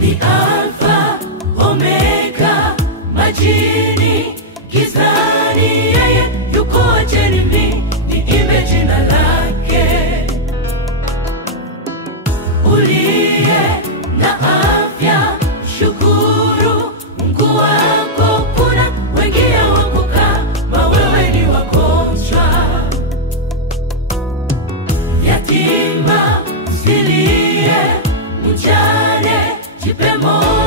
ni Alfa Omega, majini gizani, yeye yuko acheni mimi niimbe jina lake. Uliye na afya shukuru Mungu wako, kuna wengi hawako kama wewe, ni wagonjwa yatima usilie, mjane jipe moyo.